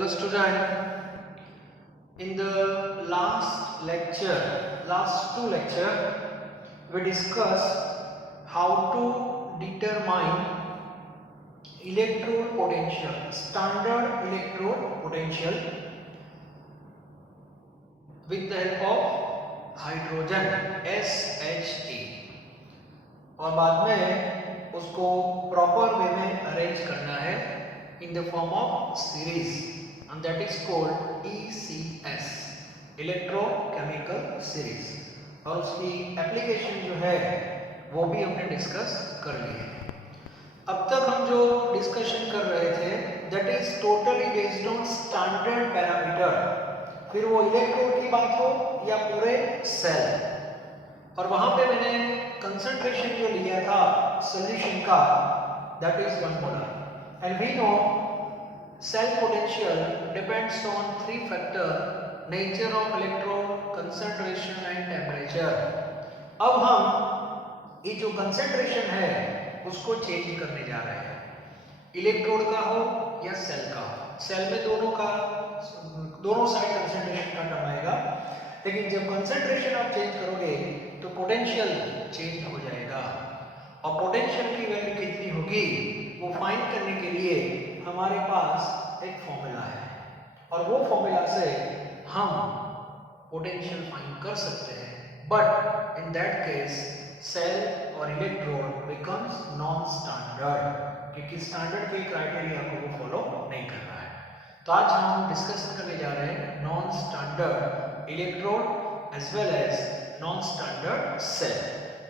Hello student, in the last two lecture, we discussed how to determine electrode potential, standard electrode potential with the help of hydrogen SHE और बाद में उसको proper way में arrange करना है in the form of series and that is called ECS electrochemical series और उसकी application जो है वो भी हमने डिस्कस कर ली है। अब तक हम जो डिस्कशन कर रहे थे that is totally based on standard parameter, फिर वो इलेक्ट्रोड की बात हो या पूरे सेल, और वहां पे मैंने कंसंट्रेशन जो लिया था सॉल्यूशन का that is 1 molar and we know cell potential depends on three factors: nature of electrode, concentration and temperature। अब हम ये जो concentration है उसको चेंज करने जा रहे हैं, इलेक्ट्रोड का हो या सेल का हो। सेल में दोनों साइड कंसंट्रेशन का टर्म आएगा, लेकिन जब कंसंट्रेशन आप चेंज करोगे तो पोटेंशियल चेंज हो जाएगा, और पोटेंशियल की वैल्यू कितनी होगी वो फाइंड करने के लिए हमारे पास एक फॉर्मूला है, और वो फॉर्मूला से हम पोटेंशियल फाइंड कर सकते हैं। But in that case cell और इलेक्ट्रोड बिकम्स नॉन स्टैंडर्ड, क्योंकि स्टैंडर्ड के क्राइटेरिया को वो फॉलो नहीं कर रहा है। तो आज हम डिस्कशन करने जा रहे हैं non standard electrode as well as non standard cell.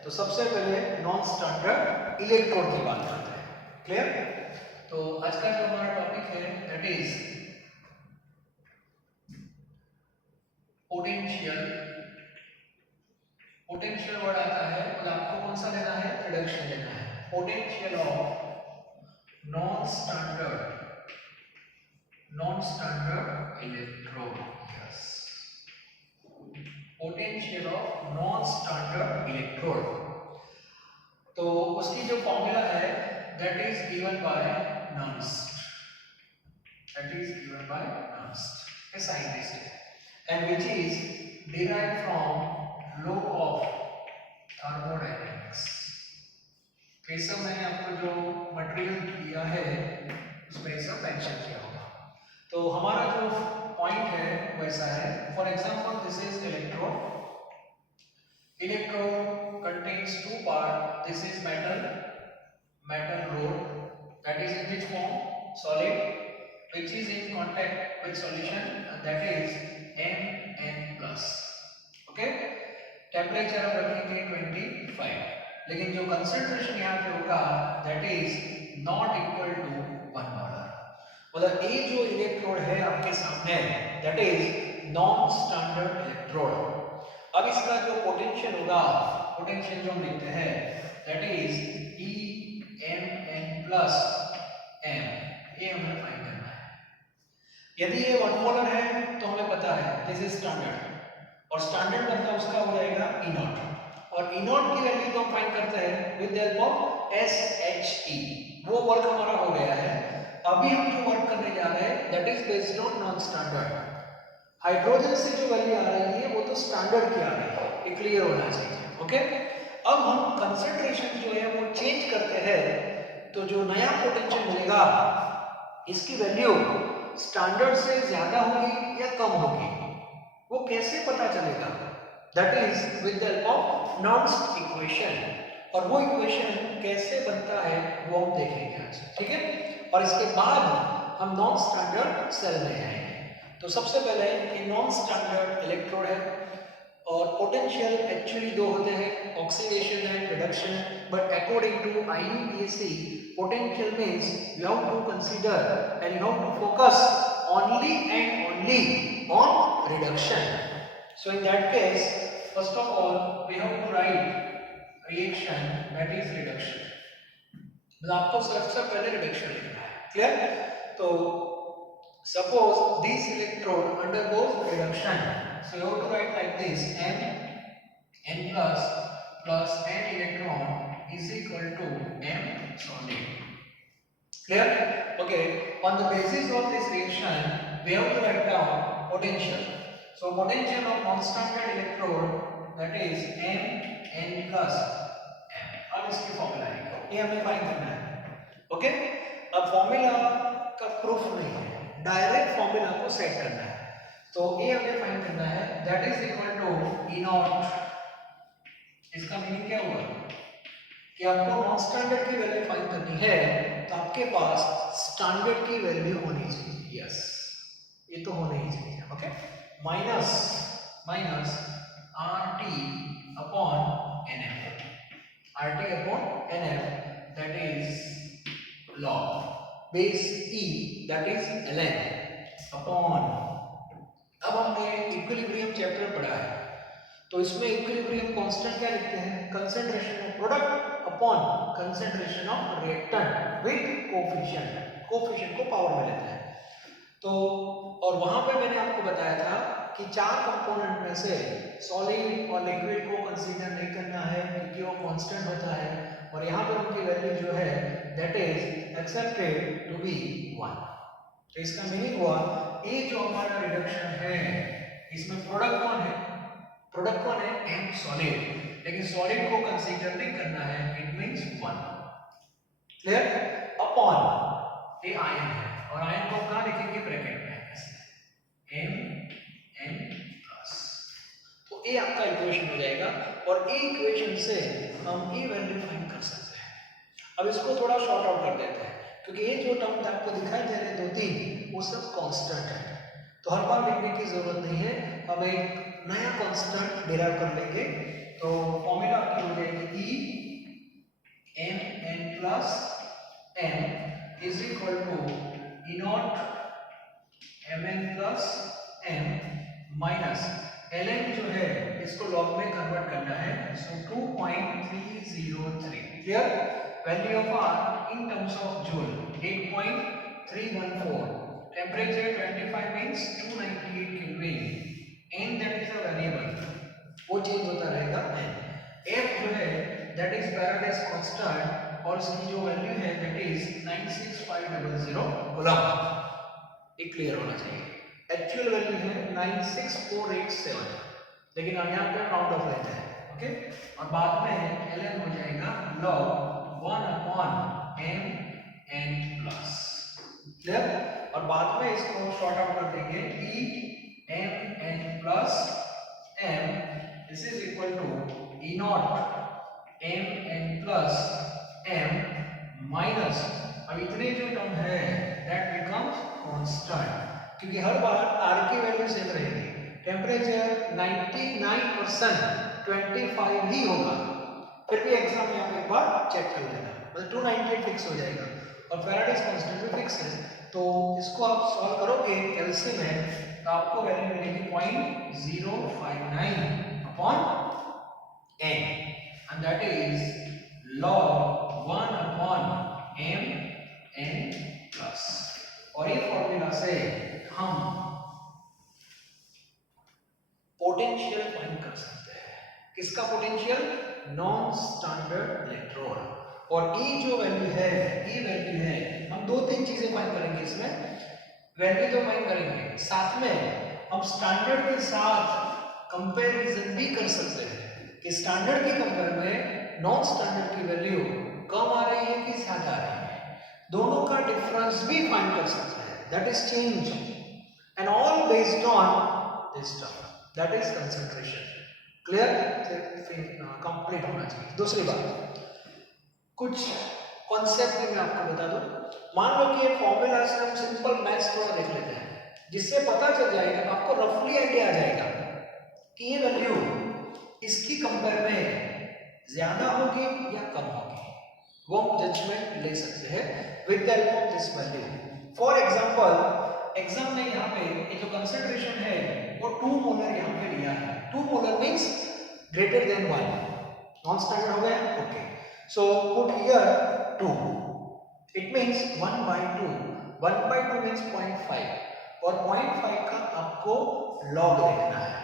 तो सबसे पहले नॉन स्टैंडर्ड इलेक्ट्रोड की बात करते हैं। क्लियर? तो आज का जो हमारा टॉपिक है that is potential. Potential word आता है तो आपको कौन सा लेना है? रिडक्शन लेना है। Potential of non standard electrode. Yes, potential of non standard electrode. तो उसकी जो फॉर्मूला है that is given by Nernst, a scientist, and which is derived from law of thermodynamics। ये सब मैंने आपको जो मटेरियल दिया है उसमें सब मेंशन किया होगा। तो हमारा जो पॉइंट है वैसा है, for example this is electrode contains two parts। This is metal rod that is in which form? Solid, which is in contact with solution and that is Mn plus। Okay, temperature हम रखेंगे 25, लेकिन जो concentration यहाँ पे होगा that is not equal to 1 molar. मतलब ये जो इलेक्ट्रोड है आपके सामने that is non standard electrode. अब इसका जो पोटेंशियल होगा, पोटेंशियल जो हम लिखते हैं that is Emn plus m, ये हमें फाइंड करना है। यदि ये 1 मोलर है तो हमें पता है दिस इज स्टैंडर्ड, और स्टैंडर्ड मतलब उसका हो जाएगा E नॉट, और E नॉट की वैल्यू तो हम फाइंड करते हैं with the help of SHE। वो वर्क हमारा हो गया है। अभी हम जो वर्क करने जा रहे हैं that is based on non standard. Hydrogen से जो वैल्यू आ रही है वो तो स्टैंडर्ड की आ रही है, ये क्लियर होना चाहिए। ओके, अब हम कंसंट्रेशन जो है वो चेंज करते हैं तो जो नया पोटेंशियल मिलेगा इसकी वैल्यू स्टैंडर्ड से ज्यादा होगी या कम होगी, वो कैसे पता चलेगा? That is with the help of Nernst equation, और वो इक्वेशन कैसे बनता है वो हम देखेंगे आज। ठीक है, और इसके बाद हम नॉन स्टैंडर्ड सेल में जाएंगे। तो सबसे पहले ये नॉन स्टैंडर्ड इलेक्ट्रोड है, और पोटेंशियल एक्चुअली दो होते हैं, oxidation and reduction, but according to IUPAC potential means you have to consider and you have to focus only and only on reduction। So in that case first of all we have to write reaction that is reduction, मतलब आपको सबसे पहले reduction लिखना है। Clear? तो suppose this electrode undergoes reduction, so you have to write like this: n plus n electron is equal to m solid। Clear? Okay, on the basis of this reaction we have to write down potential. So potential of non-standard electrode, that is Mn plus M. अब इसकी formula है, ये हमें find करना है. Okay, अब formula का proof नहीं है, डायरेक्ट फॉर्मूला को सेट करना है. तो ये हमें फाइंड करना है, that is equal to E not. इसका मीनिंग क्या हुआ कि आपको नॉन स्टैंडर्ड की वैल्यू फाइंड करनी है तो आपके पास स्टैंडर्ड की वैल्यू होनी चाहिए. यस, ये तो होना ही चाहिए. Okay, minus RT upon NF. RT upon NF, that is log base E, that is ln upon. अब हमने इक्विलिब्रियम चैप्टर पढ़ा है, तो इसमें इक्विलिब्रियम कांस्टेंट क्या लिखते हैं? Concentration of product upon concentration of reactant with coefficient. Coefficient को पावर में लेते हैं. तो और वहां पे मैंने आपको बताया था कि चार कंपोनेंट में से सॉलिड और लिक्विड को कंसीडर नहीं करना है क्योंकि वो कांस्टेंट होता है, और यहाँ पे उनकी वैल्यू जो है that is accepted to be 1. तो इसका मीनिंग हुआ ये जो हमारा रिडक्शन है इसमें प्रोडक्ट कौन है? M सॉलिड, लेकिन सॉलिड को कंसीडर नहीं करना है, इट मींस 1. क्लियर? अपॉन ये आयन है, और आयन को कहाँ लिखेंगे? ब्रैकेट में Mn प्लस. तो ये आपका इक्वेशन हो जाएगा, और ये इक्वेशन से हम ये वैल्यू फाइंड कर सकते हैं. अब इसको थोड़ा शॉर्ट आउट कर देते हैं क्योंकि ये जो टर्म आपको दिखाई दे रहे 2-3 वो सब कांस्टेंट है, तो हर बार लिखने की जरूरत नहीं है. हम एक नया कांस्टेंट डिराइव कर लेंगे. तो फॉर्मूला आपकी हो जाएगी Mn plus M is equal to E not Mn plus M minus ln जो है इसको लॉग में कन्वर्ट करना है, so 2.303. Clear? Value of R in terms of joule 8.314. Temperature 25 means 298 kelvin. n that is a variable, वो change होता रहेगा. F जो है दैट इज फैराडेस कांस्टेंट, और इसकी जो वैल्यू है दैट इज 96500 कूलम. ये क्लियर होना चाहिए. एक्चुअल वैल्यू है 96487, लेकिन हम यहाँ पे राउंड ऑफ लेते हैं. ओके, और बाद में ln हो जाएगा log 1 upon Mn plus. Clear? और बाद में इसको शॉर्ट आउट कर देंगे E Mn plus M. This is equal to E not Mn plus M minus, अब इतने जो टर्म है दैट बिकम्स कांस्टेंट, क्योंकि हर बार R की वैल्यू सेम रहेगी. टेम्परेचर 99% 25 ही होगा, फिर भी एग्जाम में आप एक बार चेक कर लेना, मतलब 298 फिक्स हो जाएगा, और फैराडेस कांस्टेंट भी फिक्स है. तो इसको आप सॉल्व करोगे एलसीएम में तो आपको वैल्यू मिलेगी 0.059 upon n, and that is log 1 upon Mn plus. और ये फॉर्मूला से हम पोटेंशियल फाइंड कर सकते हैं. किसका पोटेंशियल? Non standard electrode. और E जो वैल्यू है, हम 2-3 चीजें फाइंड करेंगे. इसमें वैल्यू तो फाइंड करेंगे, साथ में हम स्टैंडर्ड के साथ कंपैरिजन भी कर सकते हैं कि स्टैंडर्ड के कंपेयर में नॉन स्टैंडर्ड की वैल्यू कम आ रही है कि ज्यादा आ रही है. दोनों का डिफरेंस भी फाइंड कर सकते हैं, that is change, and all based on this term, that is concentration. Clear? Complete होना चाहिए. दूसरी बात, कुछ कॉन्सेप्ट भी मैं आपको बता दूं. मान लो कि ये फॉर्मूला से हम सिंपल मैथ्स थोड़ा देख लेते हैं, जिससे पता चल जाएगा, आपको रफली आइडिया आ जाएगा कि ये वैल्यू इसकी कंपेयर में ज्यादा होगी या कम होगी. वो हम जजमेंट ले सकते हैं with the help of this value. For example, exam में यहाँ पे ये जो कंसंट्रेशन है वो 2 मोलर यहाँ पे लिया है. 2 molar means greater than 1. Non standard हो गया. Okay, so put here 2, it means 1/2. 1/2 means 0.5, और 0.5 का आपको log लिखना है,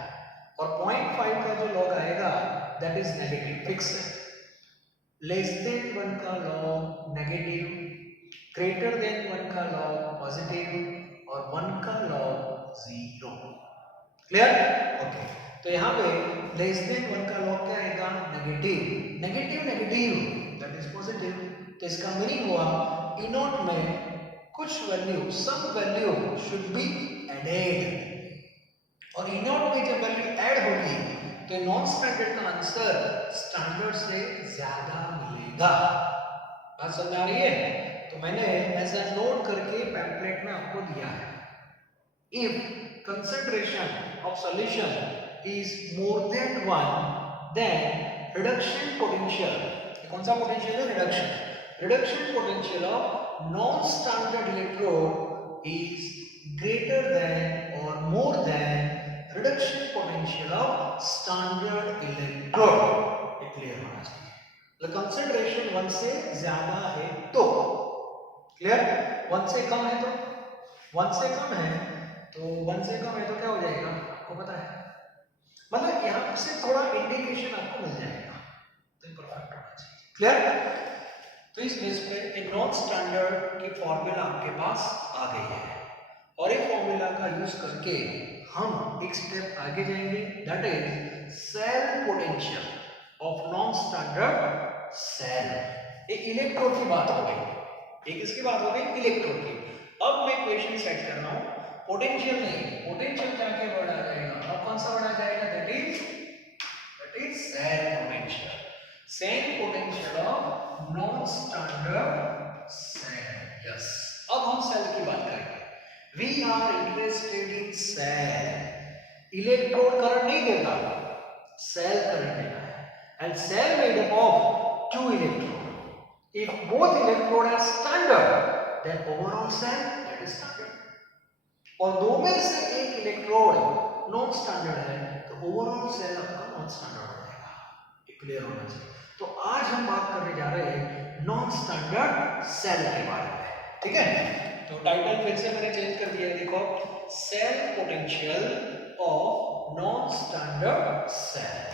और 0.5 का जो log आएगा that is negative, फिक्स है. लेस देन 1 का log नेगेटिव, ग्रेटर देन 1 का log पॉजिटिव, और 1 का log 0। क्लियर? ओके, तो यहाँ पे लेस देन 1 का log क्या आएगा? Negative. Negative negative that is positive. तो इसका मीनिंग हुआ ई नॉट में कुछ value, some value should be added, और ई नॉट में जब वैल्यू ऐड होगी तो नॉन स्टैंडर्ड का आंसर स्टैंडर्ड से ज्यादा मिलेगा। बात समझ आ रही है? तो मैंने ऐसा नोट करके पैम्पलेट में आपको दिया है। If concentration of solution is more than 1 then reduction potential, कौन सा पोटेंशियल है? Reduction. Reduction potential of non standard electrode is greater than और more than reduction potential of standard electrode. ये क्लियर होना चाहिए। तो कंसंट्रेशन 1 से ज्यादा है तो, क्लियर? 1 से कम है तो, 1 से कम है तो, 1 से कम है तो क्या हो जाएगा आपको पता है? मतलब यहाँ से थोड़ा इंडिकेशन आपको मिल जाएगा, तो परफेक्ट होना चाहिए। क्लियर? तो इस बेस पे एक नॉन स्टैंडर्ड की फॉर्मूला आपके पास आ गई है, और एक फॉर्मूला का यूज करके हम एक स्टेप आगे जाएंगे, that is cell potential of non standard cell. एक इलेक्ट्रोड की बात हो गई, एक इसकी बात हो गई इलेक्ट्रोड की। अब मैं इक्वेशन सेट कर रहा हूं, पोटेंशियल नहीं, पोटेंशियल जाके वर्ड आ जाएगा। अब कौन सा वर्ड आ जाएगा? That is cell potential. Cell potential of non standard cell. Yes, अब हम सेल की बात करेंगे। We are interested in cell. Electrode current नहीं देता, सेल करंट देता है, and cell made up of 2 electrode. If both electrode are standard, then overall cell that is standard. और दो में से एक इलेक्ट्रोड नॉन स्टैंडर्ड है तो ओवरऑल सेल आपका नॉन स्टैंडर्ड हो जाएगा। ये क्लियर होना चाहिए। तो आज हम बात करने जा रहे हैं नॉन स्टैंडर्ड सेल के बारे में, ठीक है? तो टाइटल फिर से मैंने चेंज कर दिया, देखो, cell potential of non standard cell.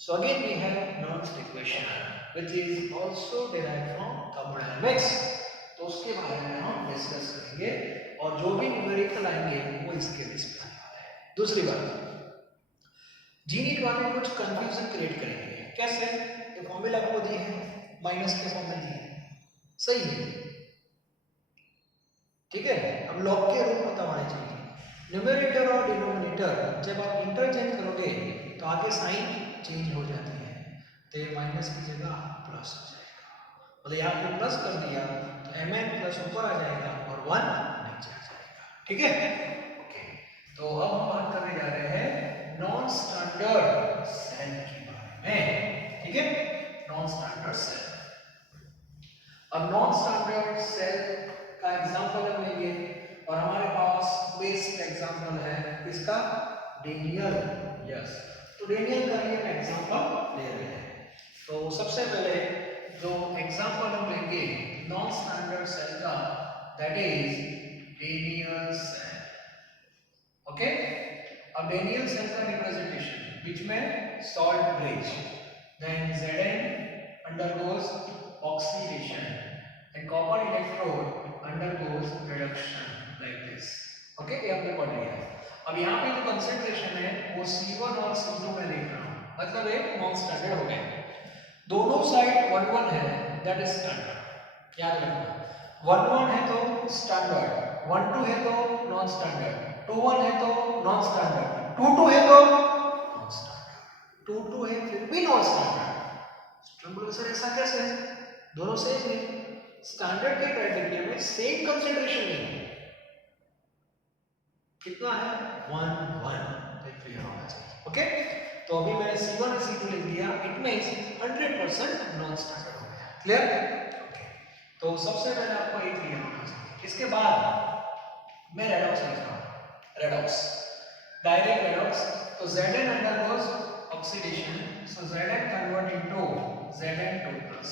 So again we have Nernst equation which is also derived from thermodynamics, तो उसके बारे में हम डिस्कस करेंगे, और जो भी न्यूमेरिकल आएंगे वो इसके बेस पे आने वाला है। दूसरी बात, जीनीट वाले कुछ कंफ्यूजन क्रिएट करेंगे। कैसे? तो फॉर्मूला आपको दिए हैं, माइनस के फॉर्म में दिए हैं, सही है, ठीक है? अब लॉग के रूप पता होने चाहिए। न्यूमेरेटर और डिनोमिनेटर जब आप इंटरचेंज करोगे तो आगे साइन चेंज हो जाती है, तो ये माइनस की जगह प्लस हो जाएगा। मतलब यहाँ पे प्लस कर दिया तो mn प्लस ऊपर आ जाएगा और 1 नीचे आ जाएगा, ठीक है? ओके, तो अब हम बात करने जा रहे हैं नॉन स्टैंडर्ड सेल के बारे में, ठीक है? Non standard cell. अब नॉन स्टैंडर्ड सेल का एग्जांपल हम लेंगे, और हमारे पास बेसिक एग्जांपल है इसका डेनियल। यस, तो डेनियल का हम एग्जांपल ले रहे हैं। तो सबसे पहले जो एग्जांपल हम लेंगे नॉन स्टैंडर्ड सेल का, that is Daniel cell. Okay, अब डेनियल सेल का रिप्रेजेंटेशन, बीच में salt bridge, then Zn undergoes oxidation and copper electrode undergoes reduction like this. Okay, ये हमने पढ़ लिया है। अब यहाँ पे जो कंसंट्रेशन है वो C1 और C2 में लिख रहा हूँ, मतलब एक नॉन स्टैंडर्ड हो गया। दोनों साइड 1-1 है, दैट इज स्टैंडर्ड, याद रखना। 1-1 है तो स्टैंडर्ड, 1-2 है तो नॉन स्टैंडर्ड, 2-1 है तो नॉन स्टैंडर्ड, 2-2 है तो नॉन स्टैंडर्ड, 2-2 है फिर भी नॉन स्टैंडर्ड। सर ऐसा कैसे? दोनों सेम है, स्टैंडर्ड के क्राइटेरिया में सेम कंसंट्रेशन नहीं है। कितना है? 1-1, क्लियर होना चाहिए। ओके, तो अभी मैंने C1 और C2 लिख दिया, इट मींस 100% नॉन स्टैंडर्ड हो गया। क्लियर? ओके, तो सबसे पहले आपको ये क्लियर होना चाहिए। इसके बाद मैं रेडॉक्स लिख रहा हूं, रेडॉक्स, डायरेक्ट रेडॉक्स। तो Zn undergoes oxidation, so Zn convert into Zn2+,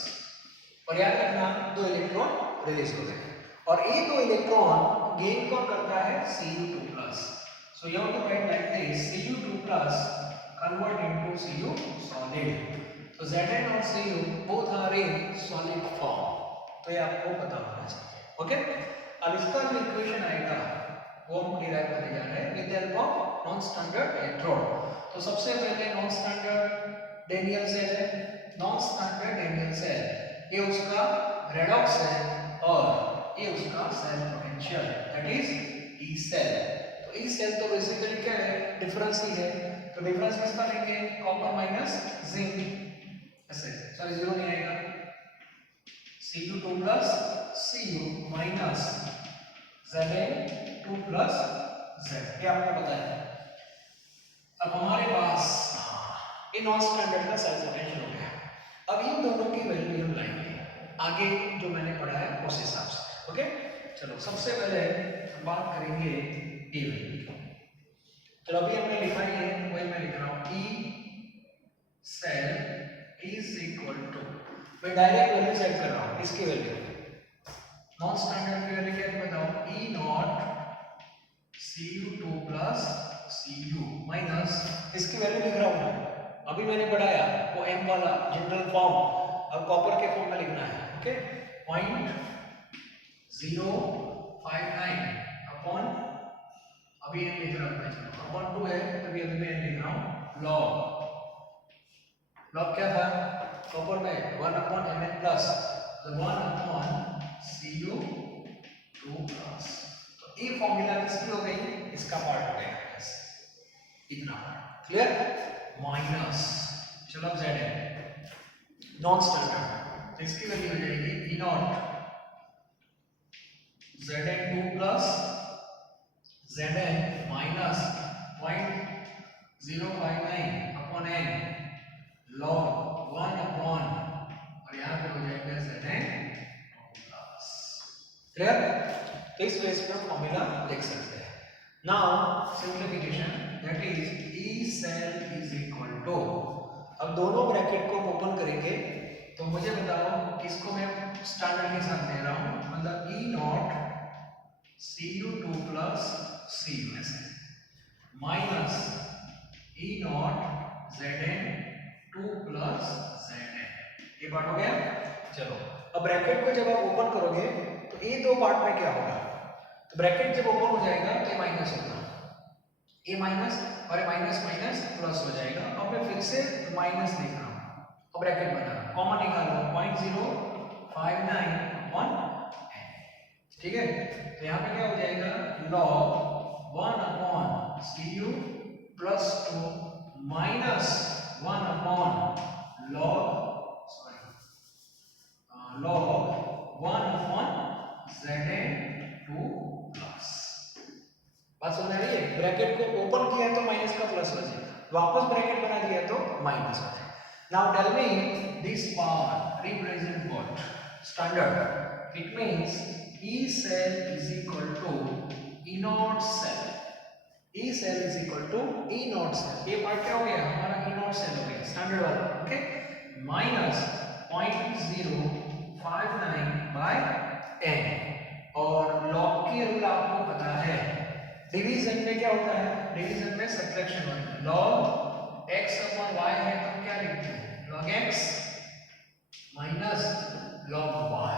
और याद रखना दो इलेक्ट्रॉन रिलीज हो गए, और ये दो इलेक्ट्रॉन गेन कौन करता है? Cu2+। So you have to write like this, Cu2+ convert into Cu solid. So Zn और Cu both are in solid form, तो ये आपको पता होना चाहिए। ओके, अब इसका जो इक्वेशन आएगा वो हम डिराइव करने जा रहे हैं with the help of non standard electrode. तो सबसे पहले नॉन स्टैंडर्ड डैनियल सेल है। नॉन स्टैंडर्ड डैनियल सेल ये उसका रेडॉक्स है और ये उसका cell potential that is E cell. तो ई सेल तो बेसिकली क्या है, डिफरेंस ही है। तो डिफरेंस किसका लेंगे, कॉपर माइनस जिंक, ऐसे सॉरी जीरो नहीं आएगा, Cu2 plus Cu minus Zn2 plus Z, ये आपको पता है। अब हमारे पास ये नॉन स्टैंडर्ड का सेल पोटेंशियल हो गया। अब इन दोनों की वैल्यू हम लाएंगे आगे जो मैंने पढ़ा है उस हिसाब से। ओके, चलो सबसे पहले हम बात करेंगे ई वैल्यू की। चलो अभी हमने लिखा ही है, वही मैं लिख रहा हूँ, E cell is equal to, मैं डायरेक्ट वैल्यू सेट कर रहा हूँ इसकी वैल्यू, नॉन स्टैंडर्ड की वैल्यू क्या है बताओ, E naught Cu2 plus Cu minus इसकी वैल्यू लिख रहा हूँ अभी मैंने पढ़ाया वो m वाला जनरल फॉर्म, अब कॉपर के फॉर्म में लिखना है। ओके, 0.059 अपॉन, अभी n लिख रहा हूँ मैं, अपॉन 2 है तो अभी मैं लिख रहा हूँ लॉग क्या था कॉपर में 1 अपॉन mn प्लस, तो 1 अपॉन Cu2 प्लस। तो ये फॉर्मूला किसकी हो गई, इसका पार्ट हो गया, बस इतना पार्ट क्लियर। माइनस, चलो अब Z है नॉन स्टैंडर्ड, तो इसकी वैल्यू हो जाएगी E naught Zn2 plus Zn minus 0.059 upon n log 1 upon, और यहाँ पे हो जाएगा Zn प्लस, क्लियर। तो इस बेस पर फॉर्मूला लिख सकते हैं। Now simplification, that is E cell is equal to, अब दोनों ब्रैकेट को ओपन करेंगे तो मुझे बताओ किसको मैं स्टैंडर्ड के साथ ले रहा हूं, मतलब ई नॉट Cu2 प्लस Cu ऐसे माइनस ई नॉट Zn2 प्लस Zn, ये पार्ट हो गया। चलो अब ब्रैकेट को जब आप ओपन करोगे तो ये दो पार्ट में क्या होगा, तो ब्रैकेट जब ओपन हो जाएगा तो ये माइनस होगा, ये माइनस और ये माइनस माइनस प्लस हो जाएगा। अब मैं फिर से माइनस लिख रहा हूँ और ब्रैकेट बना रहा हूँ, कॉमन निकालो 0.059 अपॉन n, ठीक है। तो यहाँ पे क्या हो जाएगा, log 1 upon Cu plus 2 minus 1 upon log 1 upon Zn2 plus. बात समझ आ रही है, ब्रैकेट को ओपन किया तो माइनस का प्लस हो जाएगा, वापस ब्रैकेट बना दिया तो माइनस हो जाएगा। Now tell me this part represent what, standard, it means E cell is equal to E naught cell, E cell is equal to E naught cell, ये पार्ट क्या हो गया हमारा, E naught cell हो गया standard वाला, okay, minus 0.059 bye n, और log की रूल आपको पता है, डिवीजन में क्या होता है, डिवीजन में सब्ट्रैक्शन होता है, लॉग x अपॉन y है तो क्या लिखते हैं, log x minus log y,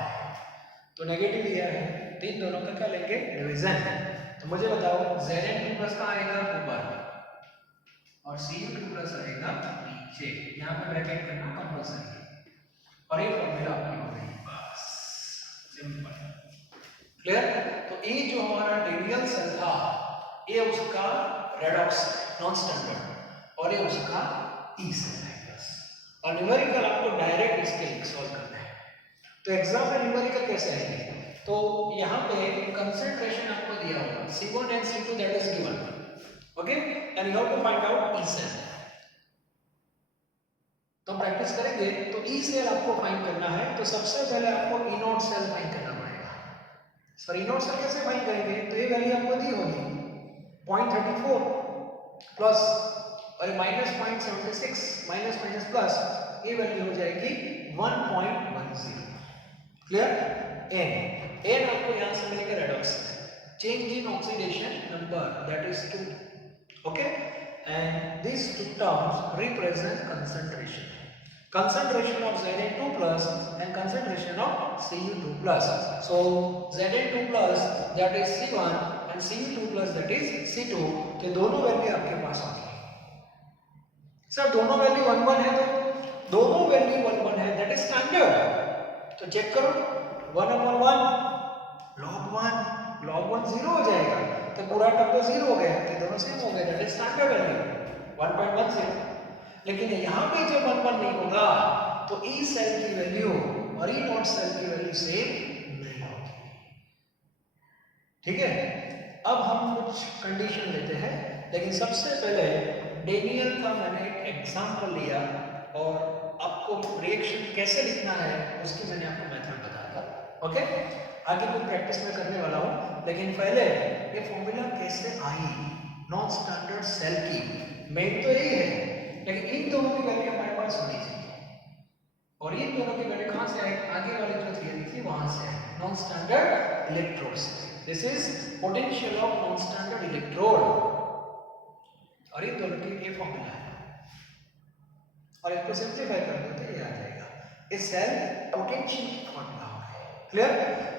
तो नेगेटिव दिया है तो इन दोनों का क्या लेंगे, डिवीजन। तो मुझे बताओ Zn2 प्लस का आएगा ऊपर और Cu2 प्लस आएगा नीचे, यहाँ पे ब्रैकेट करना कंपल्सरी है, और ये फॉर्मूला आपकी हो गई, बस सिंपल, क्लियर। तो ये जो हमारा डेनियल सेल था ये उसका रेडॉक्स नॉन स्टैंडर्ड, और ये उसका ई सेल है बस, और न्यूमेरिकल आपको डायरेक्ट इसके सॉल्व करना है। तो एग्जाम में न्यूमेरिकल कैसे आएंगे, तो यहाँ पे कंसंट्रेशन आपको दिया होगा C1 and C2 that is given, okay, and you have to find out E cell. तो प्रैक्टिस करेंगे तो ई सेल आपको फाइंड करना है, तो सबसे पहले आपको ई नॉट सेल फाइंड करना पड़ेगा। सर ई नॉट सेल कैसे फाइंड करेंगे, तो ये वैल्यू आपको दी होगी 0.34 प्लस और माइनस 0.76 माइनस माइनस प्लस, ये वैल्यू हो जाएगी 1.10, क्लियर। n आपको यहां से मिलेगा redox, change in oxidation number that is 2, okay, and this two terms represent concentration. concentration of Zn2 plus and concentration of Cu2 plus. So Zn2 plus that is C1 and Cu2 plus that is C2, तो दोनों value आपके पास आ गई। Sir दोनों value 1 1 है, तो दोनों value 1 1 है, that is standard. तो चेक करो 1 upon 1 log 1 0 हो जाएगा, तो पूरा टर्म तो 0 हो गया, तो दोनों सेम हो गए, दैट इज स्टैंडर्ड वैल्यू 1.10। लेकिन यहाँ पे जब 1 1 नहीं होगा तो ई सेल की वैल्यू और ई नॉट सेल की वैल्यू सेम नहीं होगी। ठीक है, अब हम कुछ कंडीशन लेते हैं, लेकिन सबसे पहले डेनियल का मैंने एक एग्जांपल लिया और आपको रिएक्शन कैसे लिखना है उसकी मैंने आपको मेथड बताया। ओके, आगे मैं प्रैक्टिस में करने वाला हूँ, लेकिन पहले ये फॉर्मूला कैसे आई नॉन स्टैंडर्ड सेल की, मेन तो यही है, लेकिन इन दोनों की वैल्यू हमारे पास होनी चाहिए, और इन दोनों की वैल्यू कहाँ से आई, आगे वाली जो थियरी थी वहां से, नॉन स्टैंडर्ड इलेक्ट्रोड से। This is potential of non standard electrode, और इन दोनों की ये फॉर्मूला है, और इसको सिंपलीफाई कर दो तो ये आ जाएगा, इस सेल पोटेंशियल फॉर्मूला हो गया। क्लियर?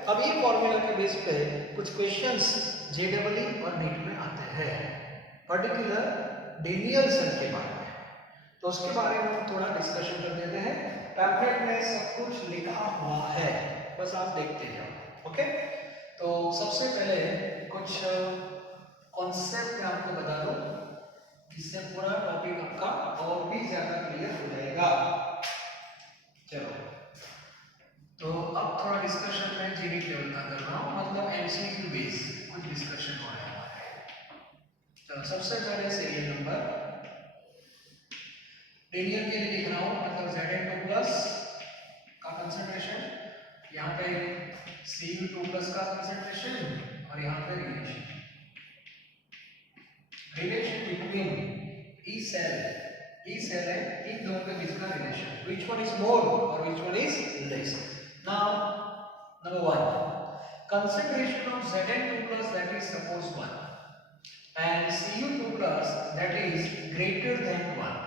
अब ये फॉर्मूला के बेस पे कुछ क्वेश्चंस जेडबलई और नीट में आते हैं, पर्टिकुलर डेनियल सेल के बारे में, तो उसके बारे में हम थोड़ा डिस्कशन कर देते हैं। पैम्फलेट में सब कुछ लिखा हुआ है, बस आप देखते जाओ। ओके, तो सबसे पहले कुछ कॉन्सेप्ट मैं आपको बता दूं, इससे पूरा टॉपिक आपका और भी ज्यादा क्लियर हो जाएगा। चलो, तो अब थोड़ा डिस्कशन में जीडी लेवल का कर रहा हूँ, मतलब एमसीक्यू बेस कुछ डिस्कशन हो रहा है। चलो, सबसे पहले सीरियल नंबर डेनियल के लिए लिख रहा हूँ, मतलब Zn2 प्लस का कंसंट्रेशन, यहाँ पे Cu2 प्लस का कंसंट्रेशन, और यहाँ पे रिलेशन बिटवीन ई सेल है, इन दोनों के बीच का relation, which one is more और which one is less. Now number 1, concentration of Zn2 plus that is suppose 1 and Cu2 plus that is greater than 1,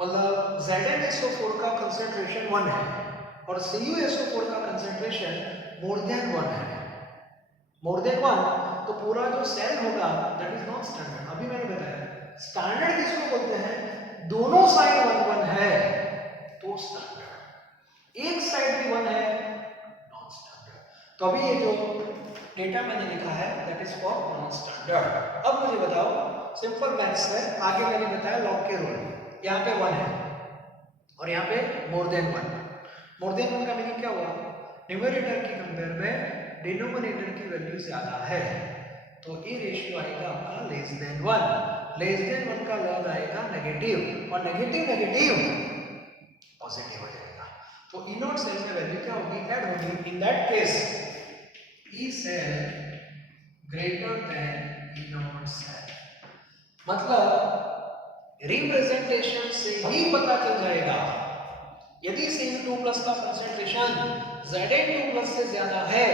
मतलब ZnSO4 का कंसंट्रेशन 1 है और CuSO4 का कंसंट्रेशन मोर देन 1 है, मोर देन 1, तो पूरा जो सेल होगा दैट इज नॉट स्टैंडर्ड। अभी मैंने बताया स्टैंडर्ड किसको बोलते हैं, दोनों साइड 1 1 है तो स्टैंडर्ड, एक साइड भी 1 है नॉन स्टैंडर्ड। तो अभी ये जो डेटा मैंने लिखा है that is for non standard. अब मुझे बताओ, सिंपल मैथ्स है, आगे मैंने बताया लॉग के रूल, यहाँ पे 1 है और यहाँ पे मोर देन 1, मोर देन 1 का मीनिंग क्या हुआ, न्यूमरेटर की कंपेयर में डिनोमिनेटर की वैल्यू ज्यादा है, तो ये रेशियो आएगा आपका लेस देन 1, लेस देन 1 का लॉग आएगा नेगेटिव, और नेगेटिव नेगेटिव पॉजिटिव हो जाएगा, तो ई नॉट सेल में वैल्यू क्या होगी, ऐड होगी। In that case E cell greater than E not cell, मतलब रिप्रेजेंटेशन से ही पता चल जाएगा, यदि Cu2 प्लस का कंसंट्रेशन Zn2 प्लस से ज्यादा है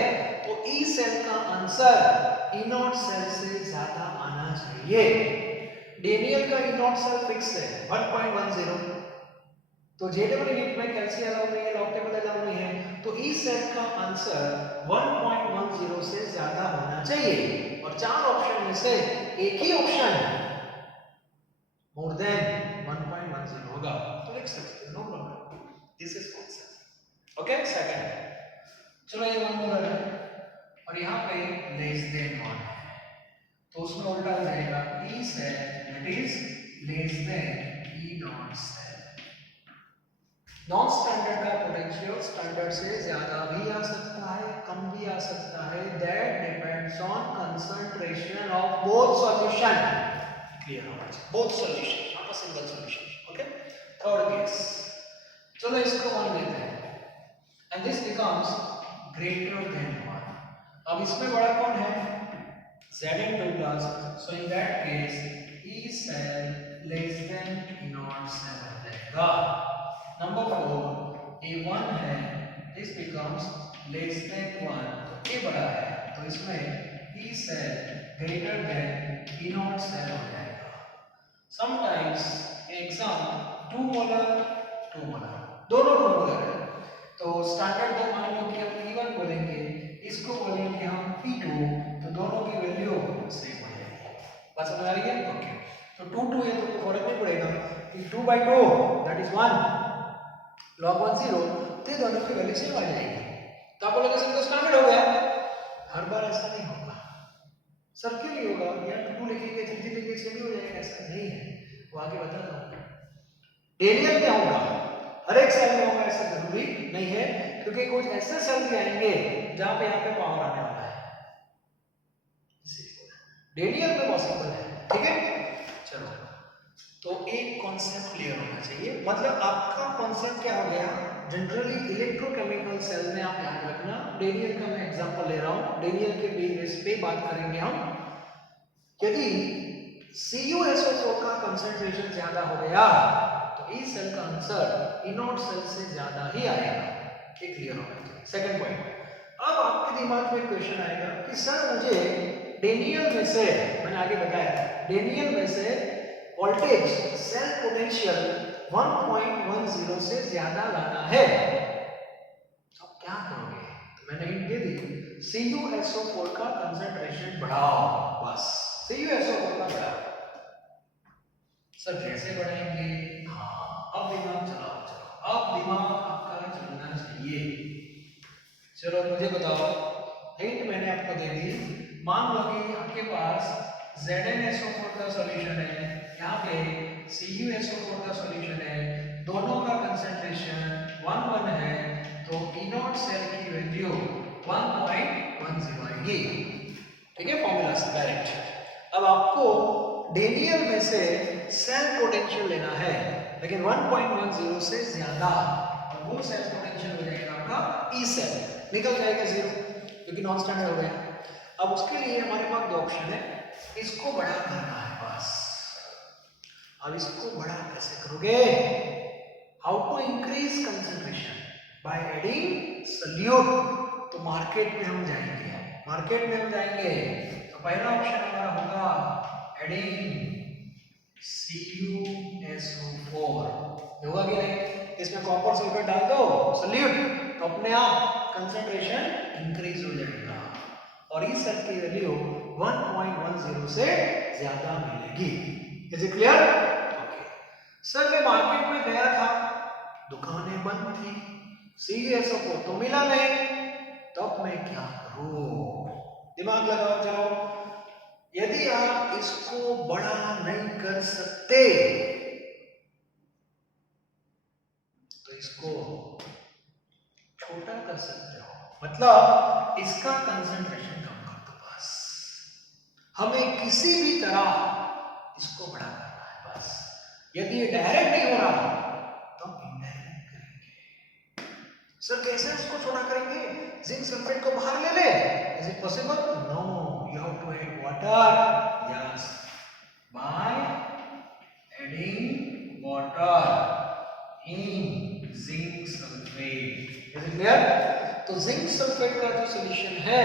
तो ई सेल का आंसर ई नॉट सेल से ज्यादा आना चाहिए। डेनियल का ई नॉट सेल फिक्स है 1.10, तो जेडब्ल्यू नीट में कैल्सी अलाउ नहीं है, लॉग टेबल अलाउ नहीं है, तो ई सेल का आंसर 1.10 से ज्यादा होना चाहिए, और चार ऑप्शन में से एक ही ऑप्शन मोर देन 1.10 होगा, तो लिख सकते हो, no problem, this is concept. Okay, second, चलो ये 1 मोलर है और यहाँ पे लेस देन 1 है, तो उसमें उल्टा हो जाएगा E cell that is less than E not cell. Non standard का पोटेंशियल स्टैंडर्ड से ज्यादा भी आ सकता है, कम भी आ सकता है, that depends on concentration of both solution. Clear होना चाहिए, both solution, not a single solution. Okay, third case, चलो इसको 1 लेते हैं and this becomes greater than 1, अब इसमें बड़ा कौन है, Zn2 plus, so in that case E cell less than E naught cell हो जाएगा। नंबर 4 A1 है, this becomes less than 1, तो A बड़ा है, तो इसमें E cell greater than E naught cell हो जाएगा। Sometimes exam 2 molar 2 molar, दोनों को बोला है। तो स्टैंडर्ड को मान लो कि हम E1 बोलेंगे, इसको बोलेंगे हम P2, तो दोनों की वैल्यू सेम हो जाएगी। बात समझ आ रही है? ओके। तो 2 2 है तो कोई फर्क नहीं पड़ेगा कि 2/2 दैट इज 1 log 1 0, तो दोनों की वैल्यू सेम आ जाएगी। तो आप बोलोगे सर तो स्टैंडर्ड हो गया। हर बार ऐसा नहीं होगा, सर क्यों नहीं होगा? या 2 लिखेंगे 3 लिखेंगे 6 हो जाएगा, ऐसा नहीं है। वो आगे बता रहा हूँ। डेलियल में होगा, हर एक सेल में होगा ऐसा जरूरी नहीं है, क्योंकि कुछ ऐसे सेल भी आएंगे जहां पे यहाँ पे पावर आने वाला है, डेलियल में पॉसिबल है। ठीक है, चलो तो एक कॉन्सेप्ट क्लियर होना चाहिए, मतलब आपका कॉन्सेप्ट क्या हो गया? जनरली इलेक्ट्रोकेमिकल सेल में आप याद रखना, डेलियल का मैं एग्जांपल ले रहा हूं, डेलियल के बेस पे बात करेंगे हम। यदि CuSO4 का कंसंट्रेशन ज्यादा हो गया तो इस सेल का आंसर इनोड सेल से ज्यादा ही आएगा। ये क्लियर होना चाहिए। सेकंड पॉइंट, अब आपके दिमाग में क्वेश्चन आएगा कि सर मुझे डेनियल में से, मैंने आगे बताया डेनियल में से वोल्टेज सेल पोटेंशियल 1.10 से ज्यादा लाना है, अब क्या करोगे? तो मैंने हिंट दे दी, CuSO4 का कंसंट्रेशन बढ़ाओ, बस CuSO4 का बढ़ाओ। सर कैसे बढ़ाएंगे? हाँ, अब दिमाग चलाओ, चलो अब दिमाग आपका चलना चाहिए। चलो मुझे बताओ, हिंट मैंने आपको दे दी। मान लो कि आपके पास ZnSO4 का सॉल्यूशन है, यहाँ पे CuSO4 का सॉल्यूशन है, दोनों का कंसंट्रेशन 1 है, तो इनोड सेल की वैल्यू 1.10 आएगी। ठीक है, फॉर्मूला से डायरेक्ट। अब आपको डेनियल में से सेल पोटेंशियल लेना है, लेकिन 1.10 से ज्यादा, और वो सेल पोटेंशियल हो जाएगा आपका ई सेल, निकल जाएगा 0 क्योंकि नॉन स्टैंडर्ड हो गया। अब उसके लिए हमारे पास दो ऑप्शन है, इसको बड़ा करना है बस। अब इसको बड़ा कैसे करोगे? How to increase concentration? By adding solute. तो मार्केट में हम जाएंगे, मार्केट में हम जाएंगे, तो पहला ऑप्शन हमारा होगा एडिंग CuSO4, होगा कि नहीं? इसमें कॉपर सल्फेट डाल दो सोल्यूट, तो अपने आप कंसंट्रेशन इंक्रीज हो जाएगा और इस सेल की वैल्यू 1.10 से ज्यादा मिलेगी। Is it clear? Okay. Sir मैं मार्केट में गया था, दुकानें बंद थी, CuSO4 तो मिला नहीं, तब मैं क्या करूं? दिमाग लगाओ चलो। यदि आप इसको बड़ा नहीं कर सकते तो इसको छोटा कर सकते हो, मतलब इसका कंसंट्रेशन कम कर दो बस। हमें किसी भी तरह इसको बड़ा करना है बस। यदि ये डायरेक्ट नहीं हो रहा तो हम इनडायरेक्ट करेंगे। सर कैसे इसको छोटा करेंगे? जिंक सल्फेट को बाहर ले ले, is it possible? No, you have to add water. Yes, by adding water in zinc sulphate. Is it clear? तो जिंक सल्फेट का जो सॉल्यूशन है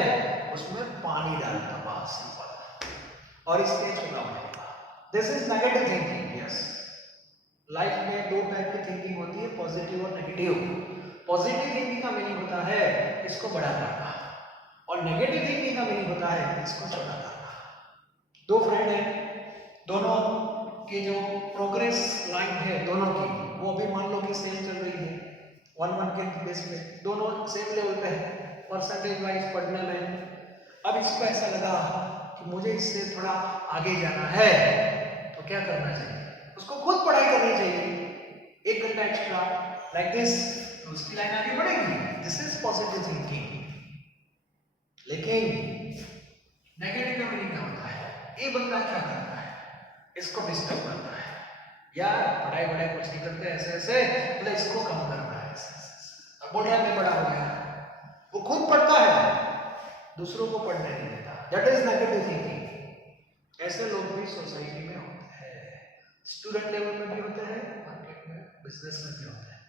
उसमें पानी डालना बस, सिंपल, और इसके छोटा बनेगा। This is negative thinking. Yes, life में दो टाइप की थिंकिंग होती है, पॉजिटिव और नेगेटिव। पॉजिटिव थिंकिंग का मीनिंग होता है इसको बड़ा करना, और नेगेटिव थिंकिंग का मीनिंग होता है इसको छोटा करना। दो फ्रेंड हैं, दोनों की जो प्रोग्रेस लाइन है दोनों की, वो अभी मान लो कि सेम चल रही है, 1-1 के बेस पे, दोनों सेम लेवल पे है परसेंटेज वाइज पढ़ने में। अब इसको ऐसा लगा कि मुझे इससे थोड़ा आगे जाना है, तो क्या करना चाहिए? उसको खुद पढ़ाई करनी चाहिए 1 घंटा एक्स्ट्रा, लाइक दिस, तो उसकी लाइन आगे बढ़ेगी। This is positive thinking. लेकिन नेगेटिव का मीनिंग क्या होता है? ये बंदा क्या करता है? इसको डिस्टर्ब करता है, यार पढ़ाई वढ़ाई कुछ नहीं करते, ऐसे ऐसे, मतलब इसको कम करना है, अब बोल रहा है मैं बड़ा हो गया। वो खुद पढ़ता है, दूसरों को पढ़ने नहीं देता, दैट इज नेगेटिव थिंकिंग। ऐसे लोग भी सोसाइटी में होते हैं, स्टूडेंट लेवल में भी होते हैं, मार्केट में, बिजनेस में भी होते हैं,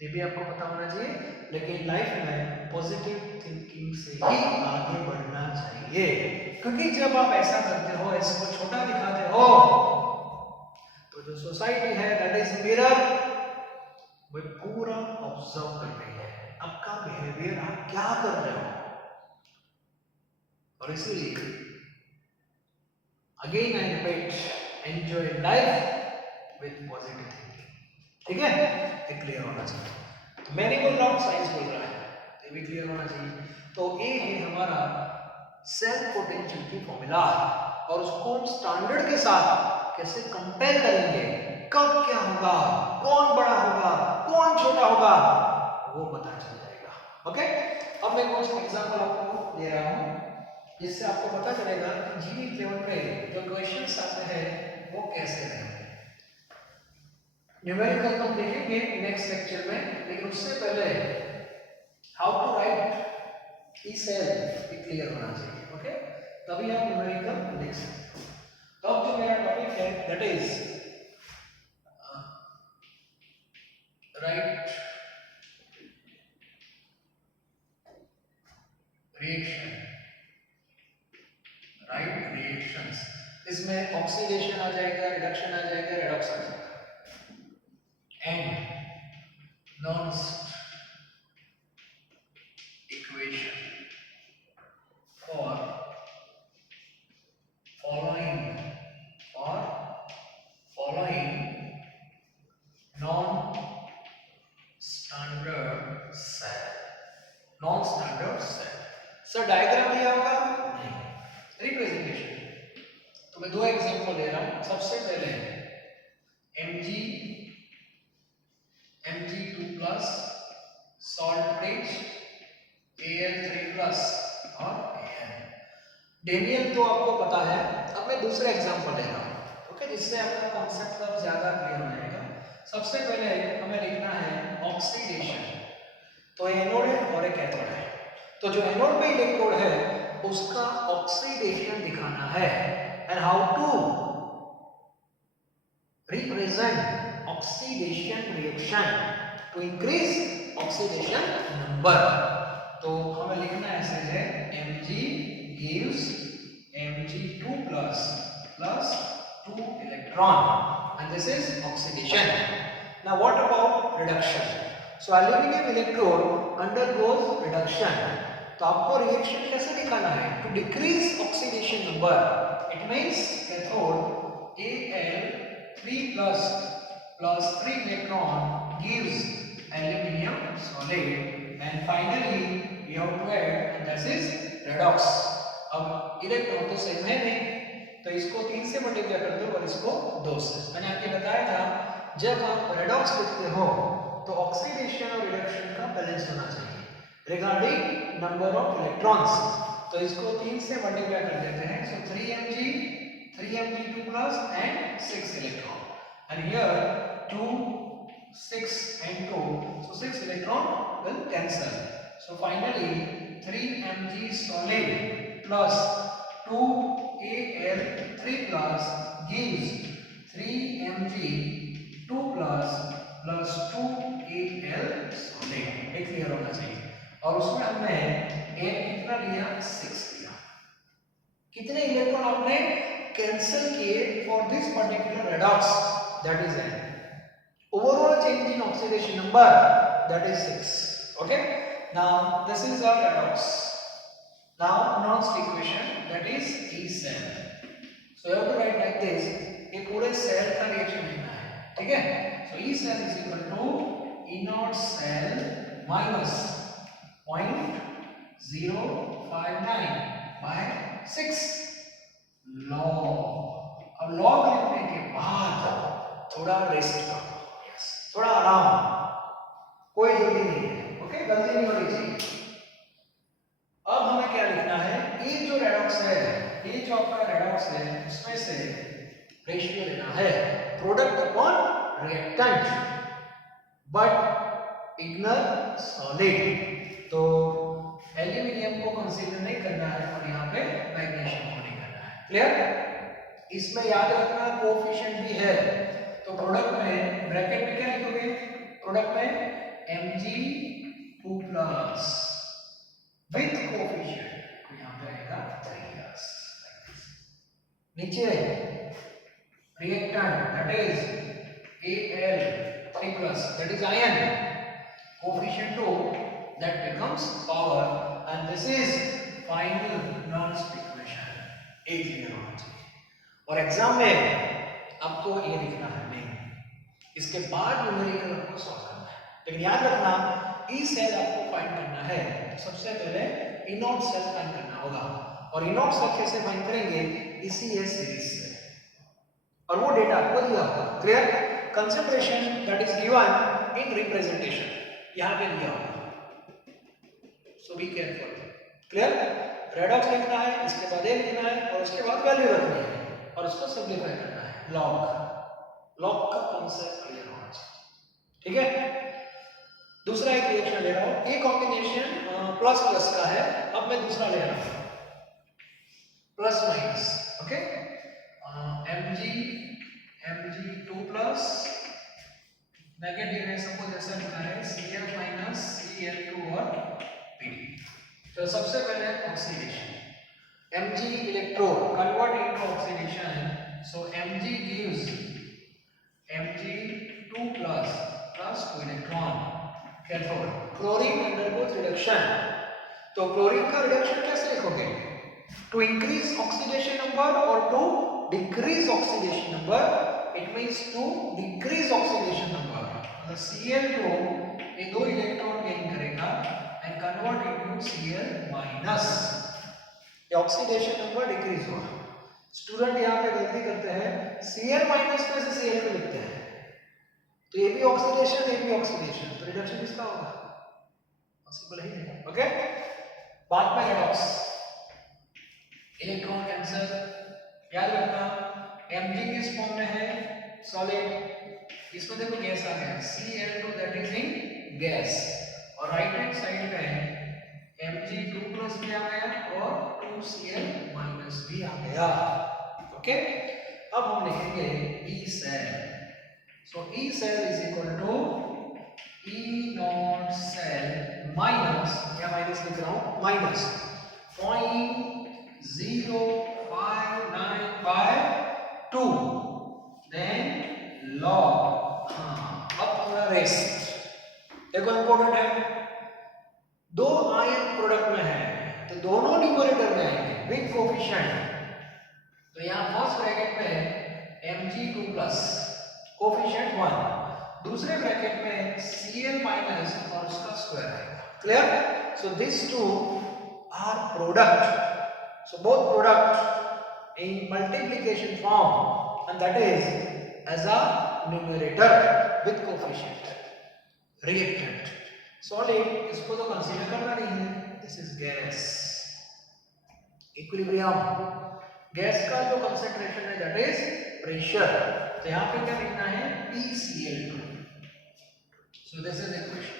ये भी आपको पता होना चाहिए। लेकिन लाइफ में पॉजिटिव थिंकिंग से ही आगे बढ़ना चाहिए, क्योंकि जब आप ऐसा करते हो, इसको छोटा दिखाते हो, तो जो सोसाइटी है दैट इज मिरर, वे पूरा ऑब्जर्व कर रही है आपका बिहेवियर, आप क्या कर रहे हो। और इसीलिए again I repeat, enjoy life with positive thinking. ठीक है, ये क्लियर होना चाहिए। तो मैं नहीं बोल रहा हूँ, साइंस बोल रहा है, तो ये भी क्लियर होना चाहिए। तो ये है हमारा सेल्फ पोटेंशियल की फॉर्मूला, और उसको हम स्टैंडर्ड के साथ कैसे कंपेयर करेंगे, कब क्या होगा, कौन बड़ा होगा, कौन छोटा होगा, वो पता चल जाएगा। ओके, अब मैं कुछ एग्जांपल आपको दे रहा हूँ जिससे आपको पता चलेगा कि जीनी लेवल पे जो क्वेश्चंस आते हैं वो कैसे रहेंगे। न्यूमेरिकल तो देखेंगे नेक्स्ट लेक्चर में, लेकिन उससे पहले how to write E cell clear होना चाहिए। ओके, तभी आप न्यूमेरिकल लिख सकते हो। तो अब जो मेरा टॉपिक है that is right reaction, right reactions. इसमें ऑक्सीडेशन आ जाएगा, रिडक्शन आ जाएगा, रेडॉक्स आ जाएगा, and Nernst equation for following non-standard cell, non-standard cell। Sir diagram दिया होगा? नहीं, रिप्रेजेंटेशन। तो मैं दो एग्जांपल दे रहा हूं। सबसे पहले Mg2+ salt bridge, Al3+ और Al। डेनियल तो आपको पता है, अब मैं दूसरा एग्जांपल ले रहा हूं, ओके, जिससे आपका कॉन्सेप्ट अब ज्यादा क्लियर हो जाएगा। सबसे पहले हमें लिखना है ऑक्सीडेशन। तो एनोड है और एक कैथोड है, तो जो एनोड पे इलेक्ट्रोड है उसका ऑक्सीडेशन दिखाना है। And how to represent oxidation reaction to increase oxidation number. तो हमें लिखना ऐसे है Mg gives Mg2+ plus 2 electron, and this is oxidation. Now what about reduction? So aluminum electrode undergoes reduction. तो आपको रिएक्शन कैसे दिखाना है? To decrease oxidation number. It means cathode Al3+ plus 3 electron gives aluminum solid, and finally we have to add, and that is redox. अब electron तो same है नहीं, तो इसको 3 से मल्टीप्लाई कर दो और इसको 2 से। मैंने आपको बताया था जब आप रेडॉक्स लिखते हो तो ऑक्सीडेशन और रिडक्शन का बैलेंस होना चाहिए रिगार्डिंग नंबर ऑफ इलेक्ट्रॉन्स। तो इसको 3 से मल्टीप्लाई कर देते हैं, सो 3Mg2+ and 6 electron, and here 2 6 and 2, so 6 electron will cancel. So finally 3Mg solid plus 2 Al3 plus gives 3Mg2 plus 2 Al solid। ये क्लियर होना चाहिए। और उसमें हमने n कितना लिया? 6 लिया। कितने इलेक्ट्रॉन आपने कैंसिल किए for this particular redox? That is n। Overall change in oxidation number, that is 6. Okay, now this is our redox. Now Nernst equation, that is E cell. So you have to write like this, ये पूरे cell का reaction लिखना है, ठीक है? So E cell is equal to E naught cell minus 0.059 by 6 log। अब log लिखने के बाद थोड़ा रेस्ट करो, थोड़ा आराम, कोई जल्दी नहीं है, ओके, गलती नहीं होनी चाहिए। अब हमें क्या लिखना है? ये जो रेडॉक्स है, ये जो आपका रेडॉक्स है, उसमें से रेशियो लेना है product upon reactant, but ignore solid. तो एल्यूमिनियम को कंसीडर नहीं करना है और यहाँ पे मैग्नीशियम को नहीं करना है। क्लियर? इसमें याद रखना कोएफिशिएंट भी है, तो प्रोडक्ट में ब्रैकेट में क्या लिखोगे? प्रोडक्ट में Mg2+ विथ कोएफिशिएंट, तो यहां पे आएगा 3+, नीचे reactant that is Al3+ 3 plus, that is iron. Coefficient 2, that becomes power, and this is final Nernst equation. एक क्लियर होना चाहिए। और एग्जाम में आपको ये लिखना है नहीं, इसके बाद न्यूमेरिकल आपको सॉल्व करना है। लेकिन याद रखना, ई सेल आपको फाइंड करना है तो सबसे पहले ई नॉट सेल फाइंड करना होगा। और ई नॉट सेल कैसे फाइंड करेंगे? इसी ये सीरीज से, और वो डेटा आपको दिया होगा। Clear? Concentration that is given in representation यहां पे दिया होगा, सो बी केयरफुल। क्लियर? रेडॉक्स लिखना है, इसके बाद ए लिखना है, और उसके बाद वैल्यू रखनी है, और उसको सिंपलीफाई करना है। लॉग का कॉन्सेप्ट क्लियर होना चाहिए। ठीक है? दूसरा एक रिएक्शन ले रहा हूं, ए कॉम्बिनेशन प्लस प्लस का है, अब मैं दूसरा ले रहा हूं plus minus. Okay, Mg2 plus negative है, सपोज ऐसा लिखा है Cl माइनस Cl2 और Pd। तो सबसे पहले oxidation, Mg electrode convert into oxidation, so Mg gives Mg2 plus 2 electron. Careful, chlorine undergoes reduction, तो क्लोरीन का रिडक्शन कैसे लिखोगे? टू इंक्रीज ऑक्सीडेशन नंबर और to decrease oxidation number, it means to decrease oxidation number. The Cl2 ये दो electron gain करेगा and convert into Cl minus, ये oxidation number decrease होगा। स्टूडेंट यहाँ पे गलती करते हैं, Cl माइनस में से Cl2 लिखते हैं, तो ये भी ऑक्सीडेशन, ये भी ऑक्सीडेशन, तो रिडक्शन किसका होगा? पॉसिबल ही नहीं। ओके, बाद में रेडॉक्स, इलेक्ट्रॉन कैंसल। याद रखना, Mg किस फॉर्म में है? सॉलिड। इसमें देखो गैस आ गया Cl2, that is in gas, और राइट हैंड साइड पे Mg2 प्लस भी आ गया और 2Cl माइनस भी आ गया। ओके, अब हम लिखेंगे E cell, so E cell is equal to E not cell minus, क्या माइनस लिख रहा हूं? Minus 0.059 by 2, then log। हाँ, अब हमारा रेस्ट देखो इंपॉर्टेंट है, दो आयन प्रोडक्ट में है तो दोनों न्यूमरेटर में आएंगे विद कोफिशिएंट। तो यहाँ फर्स्ट ब्रैकेट में Mg2 प्लस कोफिशिएंट 1, दूसरे ब्रैकेट में Cl माइनस और उसका स्क्वायर आएगा। Clear? So this two are product, so both product in multiplication form, and that is as a numerator with coefficient। reactant solid, इसको तो consider करना नहीं है, this is gas। equilibrium, gas का जो कंसंट्रेशन है that is pressure, तो यहाँ पे क्या लिखना है? PCl2, so this is equation।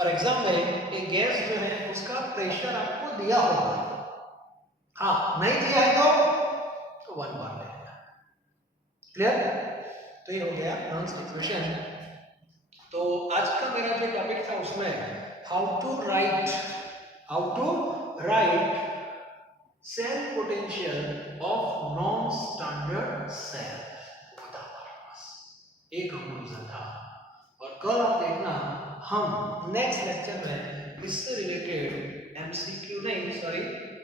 और एग्जाम में एक गैस जो है उसका प्रेशर आपको दिया होगा, हाँ नहीं दिया है तो 1 बार लेगा। क्लियर? तो ये हो गया नर्न्स इक्वेशन। तो आज का मेरा जो टॉपिक था उसमें how to write cell potential of non standard cell, एक कंक्लूजन था। और कल आप देखना हम नेक्स्ट लेक्चर में इससे रिलेटेड एमसीक्यू नहीं, सॉरी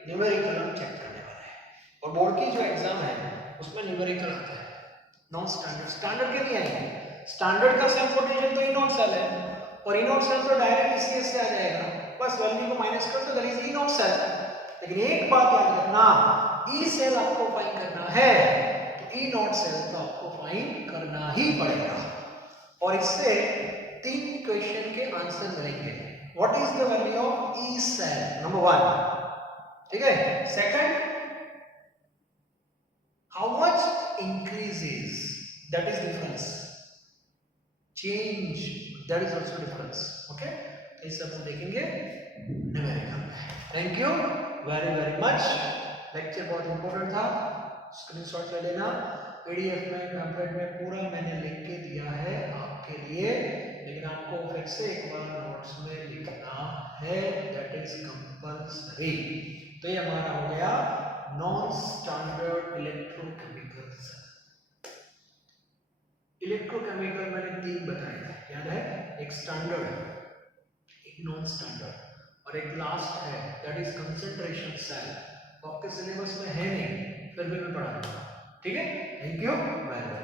न्यूमेरिकल हम चेक करने वाले हैं। और बोर्ड की जो एग्जाम है उसमें न्यूमेरिकल आता है, नॉन स्टैंडर्ड। स्टैंडर्ड के लिए आएंगे, स्टैंडर्ड का सेल पोटेंशियल तो ई नॉट सेल है, और ई नॉट सेल तो डायरेक्ट ईसीएस से आ जाएगा, बस वैल्यू को माइनस कर दो, that is E not cell. लेकिन एक बात याद रखना, ई सेल आपको फाइंड करना है तो ई नॉट सेल तो आपको फाइंड करना ही पड़ेगा। और इससे 3 क्वेश्चन के आंसर मिलेंगे। What is the value of E cell? Number 1, ठीक है। Second, how much increases, that is difference. Change, that is also difference. Okay, तो ये सब हम देखेंगे न्यूमेरिकल में। Thank you very very much. Lecture बहुत इंपॉर्टेंट था, स्क्रीनशॉट ले लेना। पीडीएफ में, पैम्फलेट में पूरा मैंने लिख के दिया है आपके लिए, लेकिन आपको फिर से एक बार नोट्स में लिखना है, दैट इज कंपल्सरी। तो ये हमारा हो गया नॉन स्टैंडर्ड इलेक्ट्रोकेमिकल्स। केमिकल मैंने 3 बताए थे, याद है? एक स्टैंडर्ड, एक नॉन स्टैंडर्ड और एक लास्ट है दैट इज कंसंट्रेशन सेल। आपके सिलेबस में है नहीं, फिर भी मैं पढ़ा दूंगा। ठीक है, थैंक यू, बाय बाय।